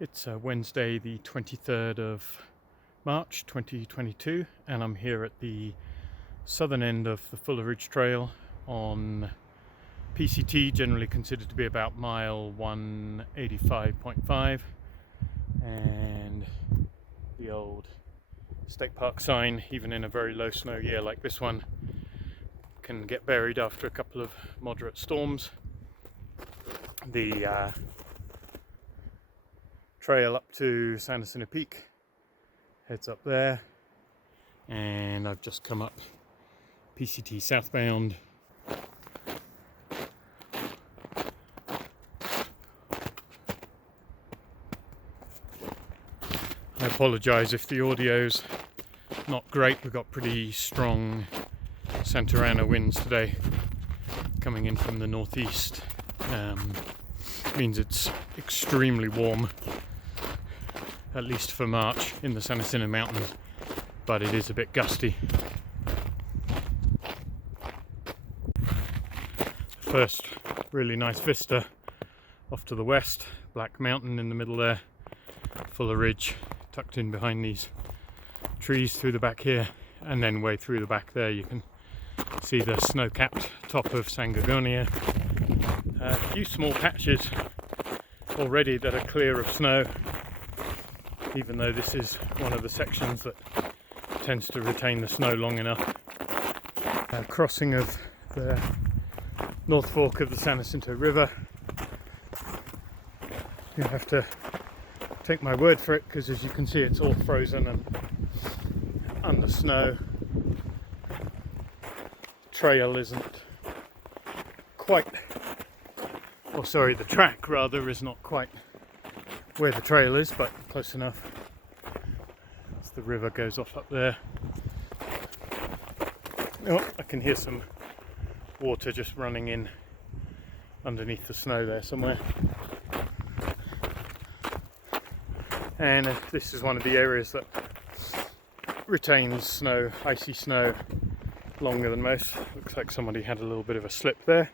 It's Wednesday the 23rd of March 2022 and I'm here at the southern end of the Fuller Ridge Trail on PCT, generally considered to be about mile 185.5, and the old state park sign, even in a very low snow year like this one, can get buried after a couple of moderate storms. The trail up to Sanderson Peak heads up there, and I've just come up PCT southbound. I apologise if the audio's not great. We've got pretty strong Santa Ana winds today coming in from the northeast. Means it's extremely warm, at least for March in the San Jacinto Mountains, but it is a bit gusty. First really nice vista off to the west, Black Mountain in the middle there, Fuller Ridge tucked in behind these trees through the back here, and then way through the back there you can see the snow-capped top of San Gorgonio. A few small patches already that are clear of snow, even though this is one of the sections that tends to retain the snow long enough. Crossing of the North Fork of the San Jacinto River. You have to take my word for it, because as you can see it's all frozen and under snow. The trail isn't quite, or sorry, the track rather is not quite where the trail is, but close enough. As the river goes off up there. Oh, I can hear some water just running in underneath the snow there somewhere. And this is one of the areas that retains snow, icy snow, longer than most. Looks like somebody had a little bit of a slip there.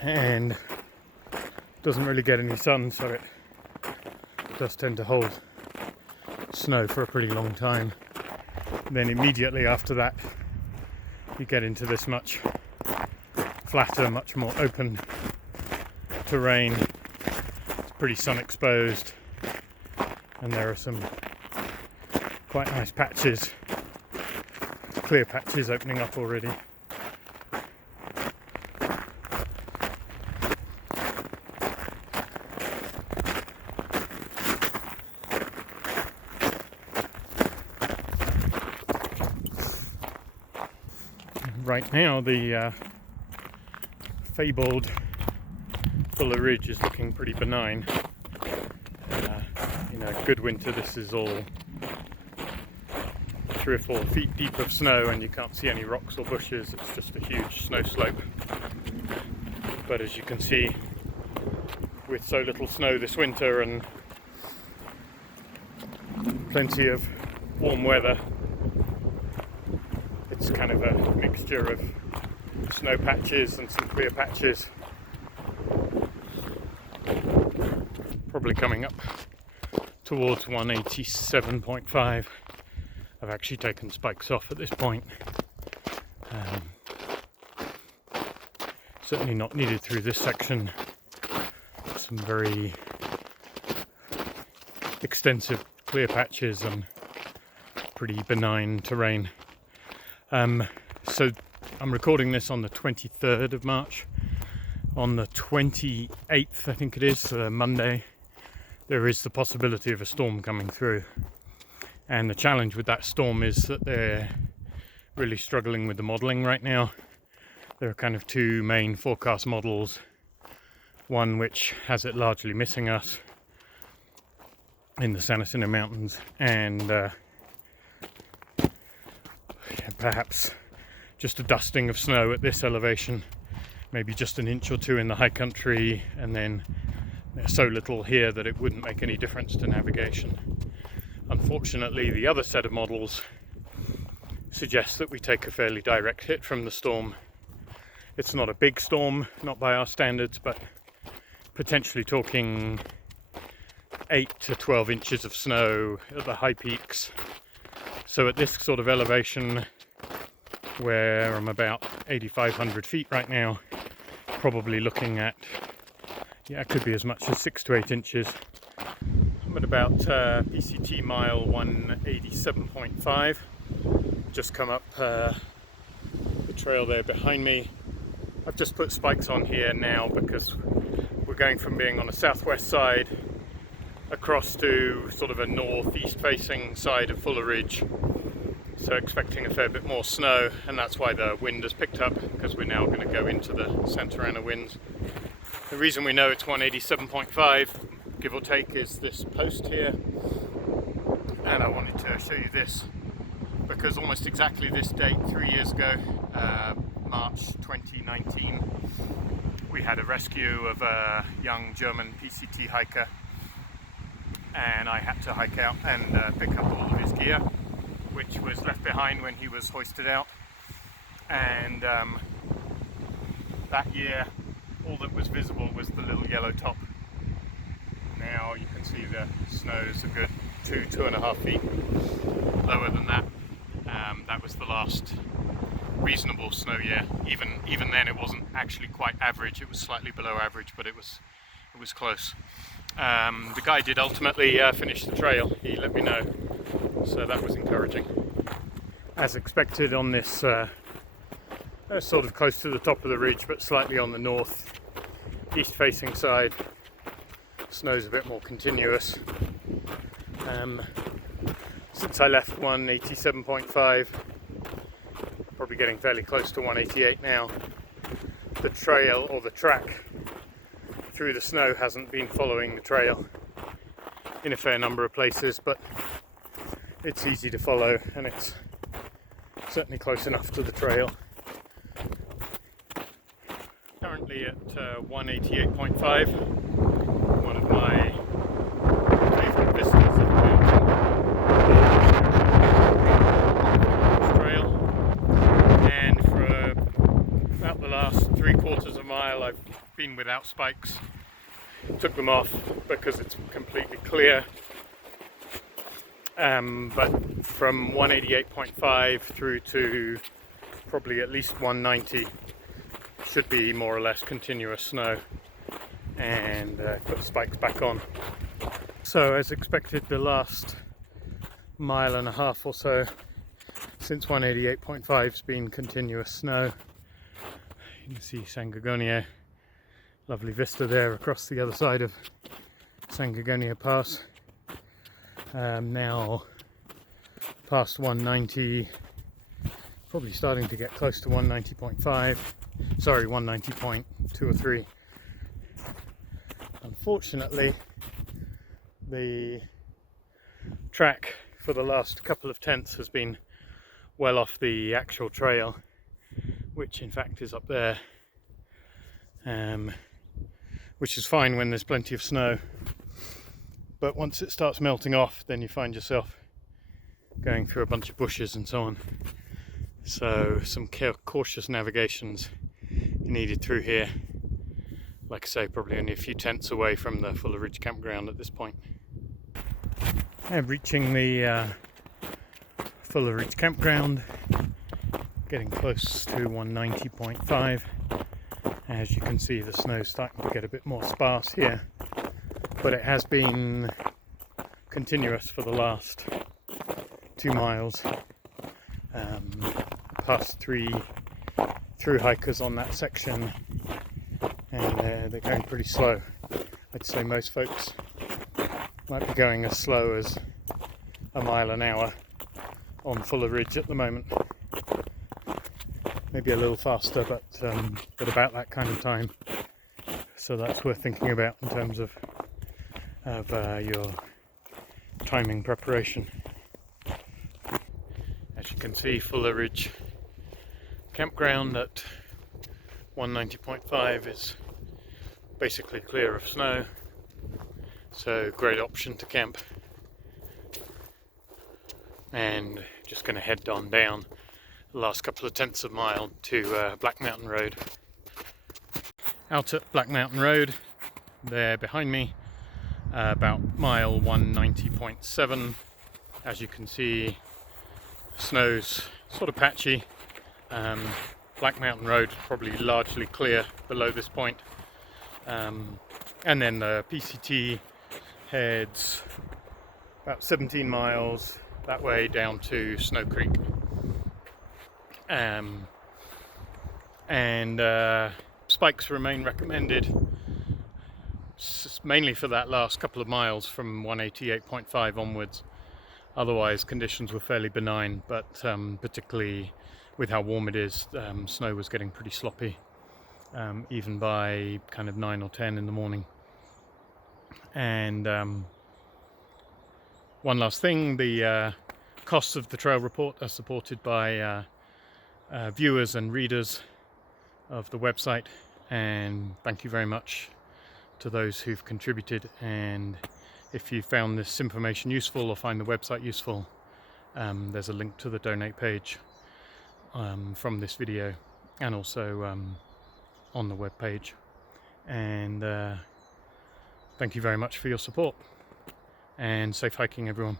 And doesn't really get any sun, so it does tend to hold snow for a pretty long time. And then immediately after that you get into this much flatter, much more open terrain. It's pretty sun exposed, and there are some quite nice patches, clear patches opening up already. Right now the fabled Fuller Ridge is looking pretty benign. In a good winter this is all 3 or 4 feet deep of snow and you can't see any rocks or bushes. It's just a huge snow slope. But as you can see, with so little snow this winter and plenty of warm weather, it's kind of a mixture of snow patches and some clear patches. Probably coming up towards 187.5. I've actually taken spikes off at this point. Certainly not needed through this section. Some very extensive clear patches and pretty benign terrain. So I'm recording this on the 23rd of March. On the 28th, I think it is, Monday, there is the possibility of a storm coming through. And the challenge with that storm is that they're really struggling with the modelling right now. There are kind of 2 main forecast models. One which has it largely missing us in the San Jacinto Mountains, and perhaps just a dusting of snow at this elevation, maybe just an inch or 2 in the high country, and then there's so little here that it wouldn't make any difference to navigation. Unfortunately, the other set of models suggests that we take a fairly direct hit from the storm It's not a big storm, not by our standards, but potentially talking 8 to 12 inches of snow at the high peaks. So at this sort of elevation, where I'm about 8,500 feet right now, probably looking at, yeah, it could be as much as 6 to 8 inches. I'm at about PCT mile 187.5. Just come up the trail there behind me. I've just put spikes on here now because we're going from being on a southwest side across to sort of a northeast facing side of Fuller Ridge, so expecting a fair bit more snow, and that's why the wind has picked up, because we're now going to go into the Santa Ana winds. The reason we know it's 187.5 give or take is this post here, and I wanted to show you this because almost exactly this date 3 years ago, March 2019, we had a rescue of a young German PCT hiker, and I had to hike out and pick up all of his gear, which was left behind when he was hoisted out. And that year, all that was visible was the little yellow top. Now you can see the snow's a good 2.5 feet lower than that. That was the last reasonable snow year. Even then, it wasn't actually quite average. It was slightly below average, but it was close. The guy did ultimately finish the trail. He let me know, so that was encouraging. As expected on this sort of close to the top of the ridge, but slightly on the north east facing side, snow's a bit more continuous. Since I left 187.5, probably getting fairly close to 188 now, the trail or the track through the snow hasn't been following the trail in a fair number of places, but it's easy to follow and it's certainly close enough to the trail. Currently at 188.5, one of my favourite vistas of the mountain trail, and for about the last 3/4 of a mile I've been without spikes. Took them off because it's completely clear, but from 188.5 through to probably at least 190 should be more or less continuous snow, and put the spikes back on. So as expected, the last 1.5 miles or so since 188.5 has been continuous snow. You can see San Gorgonio, lovely vista there across the other side of San Gorgonio Pass. Now past 190, probably starting to get close to 190.5, sorry, 190.2 or 3. Unfortunately, the track for the last couple of tenths has been well off the actual trail, which in fact is up there, which is fine when there's plenty of snow, but once it starts melting off, then you find yourself going through a bunch of bushes and so on. So some cautious navigations needed through here. Like I say, probably only a few tenths away from the Fuller Ridge campground at this point. And reaching the Fuller Ridge campground, getting close to 190.5. As you can see, the snow's starting to get a bit more sparse here, but it has been continuous for the last 2 miles. Past 3 through hikers on that section, and they're going pretty slow. I'd say most folks might be going as slow as 1 mile an hour on Fuller Ridge at the moment. Maybe a little faster, but about that kind of time. So that's worth thinking about in terms of your timing preparation. As you can see, Fuller Ridge campground at 190.5 is basically clear of snow, so great option to camp. And just going to head on down the last couple of tenths of a mile to Black Mountain Road. out at Black Mountain Road, there behind me, about mile 190.7. As you can see, snow's sort of patchy. Black Mountain Road probably largely clear below this point. And then the PCT heads about 17 miles that way down to Snow Creek. Spikes remain recommended, mainly for that last couple of miles from 188.5 onwards. Otherwise conditions were fairly benign, but particularly with how warm it is, snow was getting pretty sloppy, even by kind of 9 or 10 in the morning. And one last thing, the costs of the trail report are supported by viewers and readers of the website, and thank you very much to those who've contributed. And if you found this information useful or find the website useful, there's a link to the donate page from this video, and also on the web page. And thank you very much for your support, and safe hiking everyone.